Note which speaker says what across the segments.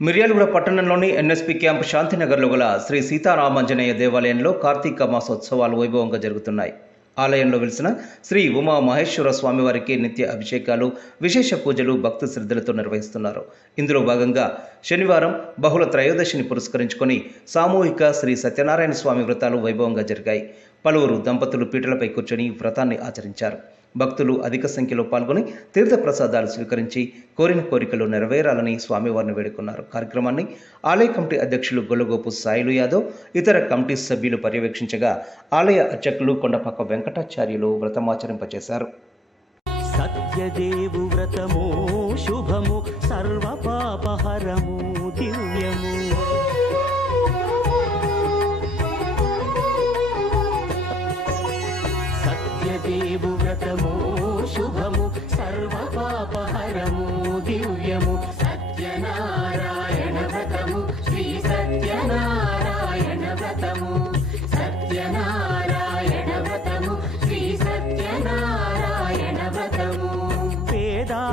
Speaker 1: మిర్యాలగూడ పట్టణంలోని NSP camp శాంతినగర్లో గల శ్రీ సీతారామాంజనేయ దేవాలయంలో కార్తీక మాసోత్సవాలు వైభవంగా జరుగుతున్నాయి. ఆలయంలో వెలిసిన శ్రీ ఉమా మహేశ్వర స్వామివారికి నిత్య అభిషేకాలు విశేష పూజలు భక్తి శ్రద్ధలతో నిర్వహిస్తున్నారు. ఇందులో భాగంగా శనివారం బహుళ త్రయోదశిని పురస్కరించుకొని సామూహిక శ్రీ సత్యనారాయణ స్వామి వ్రతాలు వైభవంగా జరిగాయి. పలువురు దంపతులు పీటలపై కూర్చొని వ్రతాన్ని ఆచరించారు. భక్తులు అధిక సంఖ్యలో పాల్గొని తీర్థప్రసాదాలు స్వీకరించి కోరిన కోరికలు నెరవేరాలని స్వామివారిని వేడుకున్నారు. కార్యక్రమాన్ని ఆలయ కమిటీ అధ్యక్షులు గొల్లగోపు సాయిలు యాదవ్ ఇతర కమిటీ సభ్యులు పర్యవేక్షించగా ఆలయ అర్చకులు కొండపక్క వెంకటాచార్యులు వ్రతమాచరింపచేశారు.
Speaker 2: సత్యదేవు వ్రతము శుభము సర్వ పాపహరము దివ్యము. సత్యదేవు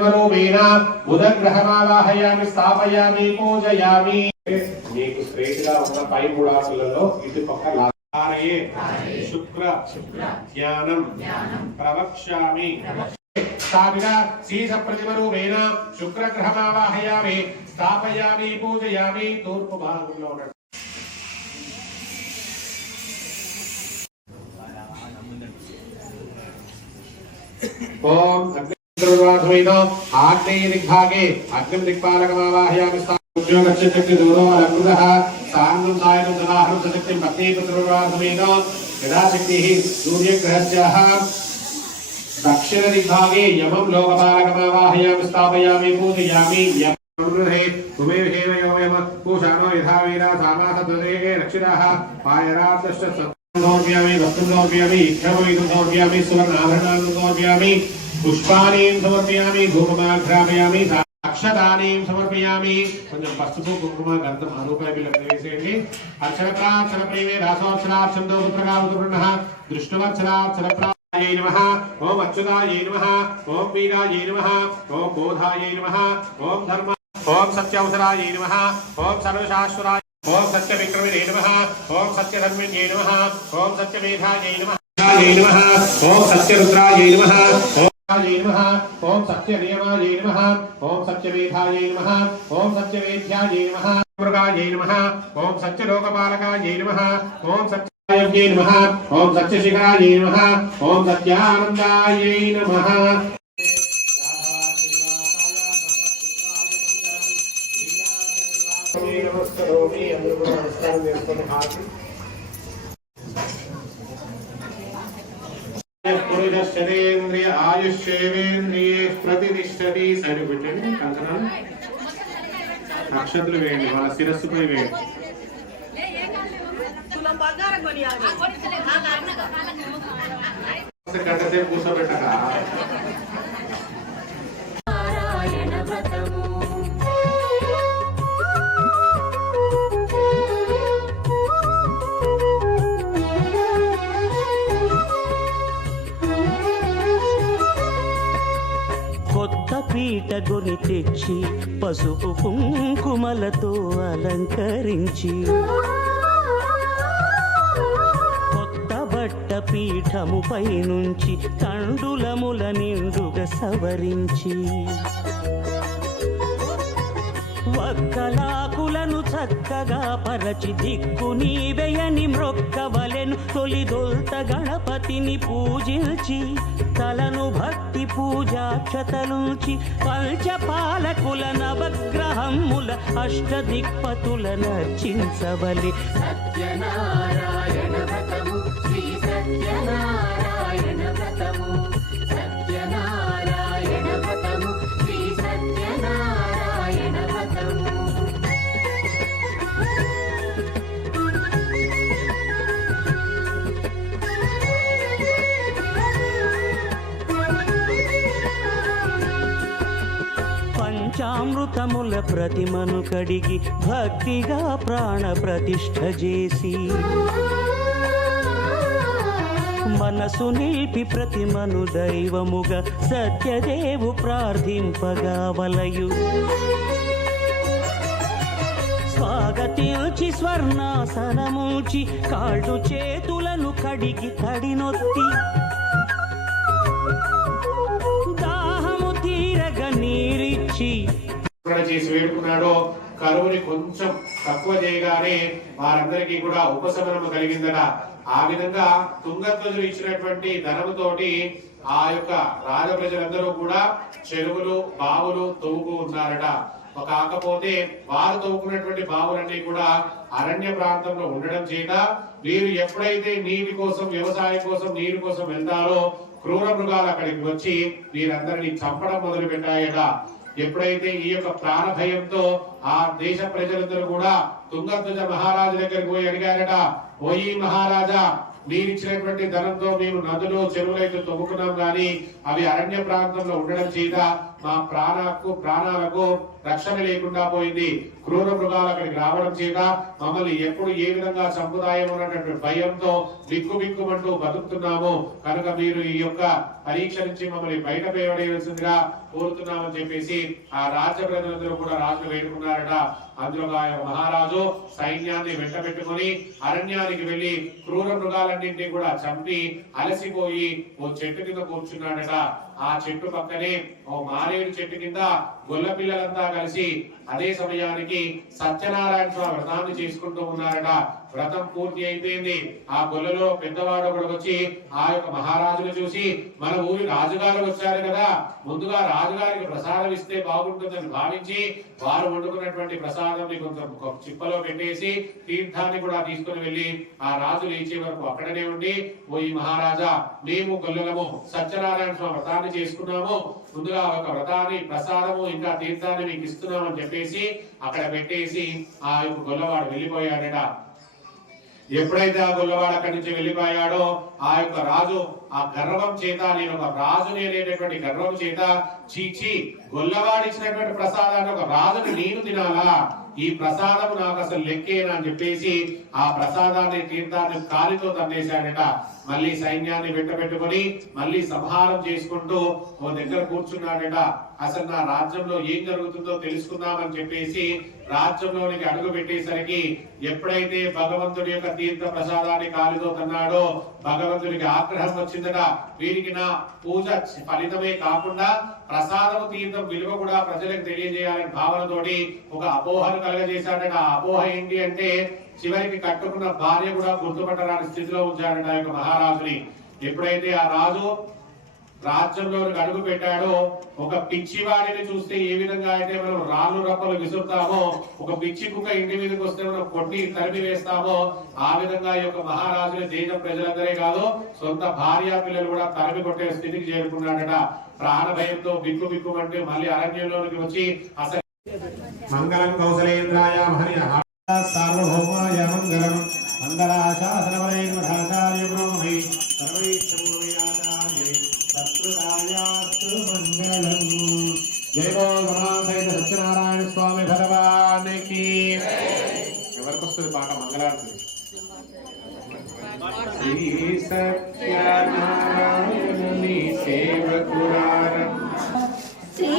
Speaker 3: ప్రతిమరూపేణ బుధగ్రహమావాహయామి స్థాపయామి పూజయామి మీకు స్ట్రైట్ గా ఉన్న పై మూడాసులలో ఇటు పక్క లారయే శుక్ర జ్ఞానం ప్రవక్ష్యామి స్థాపిత శీష ప్రతిమరూపేణ శుక్రగ్రహమావాహయామి స్థాపయామి పూజయామి తూర్పు భాగంలో ఉన్న ఓం समन्वयितो दिग्भागे यमं लोकपालकमावाहयामि स्थापयामि पूजयामि उमेहेव योमेव पूषाणो यथा वीरा सामासद्वदेः रक्षिताः पायराब्दश्च सत्सौर्यामि वस्तुं सौर्यामि పుష్పానీం సమర్పయామి ధూపమాఘ్రాపయామి అక్షదానీం సమర్పయామి. కొంచెం పసుపు కుంకుమ గంధం అనూపాయ బిల్లం వేసేయండి. అక్షర ప్రాక్షర ప్రేమే రాసోక్షరాక్షం పుత్రకావృణ దృష్టువత్సరాక్షర ప్రాయై నమః. ఓం అచ్యుతాయై నమః. ఓం వీరాయై నమః. ఓం బోధాయై నమః. ఓం ధర్మ ఓం సత్యవసరాయై నమః. ఓం సర్వశాశ్వరాయ ఓం సత్య విక్రమిణే నమః. ఓం సత్య ధర్మిణ్యే నమః. ఓం సత్య మేధాయై నమః. జై నమః ఓం సత్య రుద్రాయై నమః ఓం జై నమః ఓం సత్య నియమాయై నమః ఓం సత్య మేధాయై నమః ఓం సత్య వేద్యాయై నమః మృగాయై నమః ఓం సత్య లోకపాలకాయై నమః ఓం సత్యాయై ప్రతిష్టది ఓం పెట్టండి కంకణాలు నక్షత్రులు వేయండి వాళ్ళ శిరస్సుపై వేయండి. గంట సేపు కూర్చోబెట్టక
Speaker 4: వ్రతము.
Speaker 2: కొత్త తెచ్చి పసుపు కుంకుమలతో అలంకరించి కొత్త బట్ట పీఠముపై నుంచి తండులముల నిండుగా సవరించి వక్కలాకులను చక్కగా పరచి దిక్కు నీవెయని మ్రొక్కవలెను తొలిదొల్త గణపతిని పూజించి తలను భక్తి పూజాక్షతలుంచి పంచపాలకుల నవగ్రహముల అష్టదిక్పతుల నర్చించవలి.
Speaker 4: సత్యనారాయణ శ్రీ సత్య
Speaker 2: పంచామృతముల ప్రతిమను కడిగి భక్తిగా ప్రాణ ప్రతిష్ఠ చేసి మనసు నిలిపి ప్రతిమను దైవముగా సత్యదేవు ప్రార్థింపగా వలయు. స్వాగతించి స్వర్ణాసనముంచి కాళ్ళు చేతులను కడిగి తడినొత్తి
Speaker 3: ఇక్కడ చేసి వేడుకున్నాడో కరువుని కొంచెం తక్కువ చేయగానే వారందరికీ కూడా ఉపశమనం కలిగిందట. ఆ విధంగా తుంగధ్వజులు ఇచ్చినటువంటి ధనముతోటి ఆ యొక్క రాజ ప్రజలందరూ కూడా చెరువులు బావులు తవ్వుకు ఉన్నారట. కాకపోతే వారు తవ్వుకున్నటువంటి బావులన్నీ కూడా అరణ్య ప్రాంతంలో ఉండడం చేత వీరు ఎప్పుడైతే నీటి కోసం వ్యవసాయం కోసం నీరు కోసం వెళ్తారో క్రూర మృగాలు అక్కడికి వచ్చి వీరందరినీ చంపడం మొదలు పెట్టాయట ఎప్పుడైతే ఈ యొక్క ప్రాణ భయంతో ఆ దేశ ప్రజలందరూ కూడా తుంగధ్వజ మహారాజు దగ్గరికి పోయి అడిగారట ఓయి మహారాజా మీరిచ్చినటువంటి ధనంతో మేము నదులు చెరువులైతే తవ్వుకున్నాం గాని అవి అరణ్య ప్రాంతంలో ఉండడం చేత మా ప్రాణాలకు ప్రాణాలకు రక్షణ లేకుండా పోయింది. క్రూర మృగాలు అక్కడికి రావడం చేత మమ్మల్ని ఎప్పుడు ఏ విధంగా సంప్రదాయం ఉన్నటువంటి భయంతో బిక్కుబిక్కుమంటూ బతుకుతున్నాము. కనుక మీరు ఈ యొక్క పరీక్ష నుంచి మమ్మల్ని బయట వేయవలసిందిగా కోరుతున్నామని చెప్పేసి ఆ రాజ్య ప్రజలందరూ కూడా రాజులు వేడుకున్నారట. అందులో ఆయన మహారాజు సైన్యాన్ని వెంట పెట్టుకుని అరణ్యానికి వెళ్ళి క్రూర మృగాలన్నింటినీ కూడా చంపి అలసిపోయి ఓ చెట్టు కింద కూర్చున్నాడట. ఆ చెట్టు పక్కనే ఓ మారేడు చెట్టు కింద గొల్ల పిల్లలంతా కలిసి అదే సమయానికి సత్యనారాయణ స్వామి వ్రతాన్ని చేసుకుంటూ ఉన్నారట. వ్రతం పూర్తి అయిపోయింది. ఆ గొల్లలో పెద్దవాడు ఒకడు వచ్చి ఆ యొక్క మహారాజును చూసి మన ఊరి రాజుగారు వచ్చారు కదా ముందుగా రాజుగారికి ప్రసాదం ఇస్తే బాగుంటుందని భావించి వారు వండుకున్నటువంటి ప్రసాదం కొంచెం చిప్పలో పెట్టేసి తీర్థాన్ని కూడా తీసుకుని వెళ్ళి ఆ రాజు లేచే వరకు అక్కడనే ఉండి ఓ ఈ మహారాజా మేము గొల్లలము సత్యనారాయణ స్వామి వ్రతాన్ని చేసుకున్నాము. ముందుగా ఒక వ్రతాన్ని ప్రసాదము ఇంకా తీర్థాన్ని మీకు ఇస్తున్నామని చెప్పేసి అక్కడ పెట్టేసి ఆ యొక్క గొల్లవాడు వెళ్ళిపోయాడట. ఎప్పుడైతే ఆ గొల్లవాడు అక్కడి నుంచి వెళ్ళిపోయాడో ఆ యొక్క రాజు ఆ గర్వం చేత నేను ఒక రాజుని అనేటటువంటి గర్వం చేత చీచి గొల్లవాడు ఇచ్చినటువంటి ప్రసాదాన్ని ఒక రాజుని నేను తినాలా? ఈ ప్రసాదం నాకు అసలు లెక్కేనా అని చెప్పేసి ఆ ప్రసాదాన్ని తీర్థాన్ని కాలితో తన్నేశాడట. మళ్ళీ సైన్యాన్ని వెంటబెట్టుకొని మళ్ళీ సంహారం చేసుకుంటూ ఓ దగ్గర కూర్చున్నాడట. అసలు నా రాజ్యంలో ఏం జరుగుతుందో తెలుసుకుందామని చెప్పేసి రాజ్యంలోనికి అడుగు పెట్టేసరికి ఎప్పుడైతే భగవంతుడి యొక్క తీర్థ ప్రసాదాన్ని కాలితో తన్నాడో భగవంతుడికి ఆగ్రహం వచ్చిందట. వీరికి నా పూజ ఫలితమే కాకుండా ప్రసాదం తీర్థం విలువ కూడా ప్రజలకు తెలియజేయాలనే భావనతోటి ఒక అపోహను కలగజేశాడట. ఆ అపోహ ఏంటి అంటే చివరికి కట్టుకున్న భార్య కూడా గుర్తుపట్టరాని స్థితిలో ఉంచాడట ఆ యొక్క మహారాజుని. ఎప్పుడైతే ఆ రాజు రాజ్యంలోనికి అడుగు పెట్టాడో ఒక పిచ్చివాడిని చూస్తే ఏ విధంగా అయితే మనం రాళ్ళు రప్పలు విసురుతామో ఒక పిచ్చి కుక్క ఇంటి మీదకి వస్తే మనం కొట్టి తరిమి వేస్తామో ఆ విధంగా ఈ యొక్క మహారాజుని దేశ ప్రజలందరే కాదు సొంత భార్య పిల్లలు కూడా తరిమి కొట్టే స్థితికి చేరుకున్నాడట ప్రాణ భయంతో బిక్కు బిక్కుమంటే మళ్ళీ అరణ్యంలోనికి వచ్చి అసలు మంగళం కౌశలేంద్రాయ హరి సార్వభౌమాయ మంగళం. మంగళాశాసనవరైర్మఠాచార్య బ్రహ్మై శత్రురాయాస్తు మంగళం జయ గణాసైన సత్యనారాయణ స్వామి భగవానికి. ఎవరికి వస్తుంది పాట? మంగళారతి శ్రీ సత్యనారాయణుని సేవకురారం
Speaker 5: శ్రీ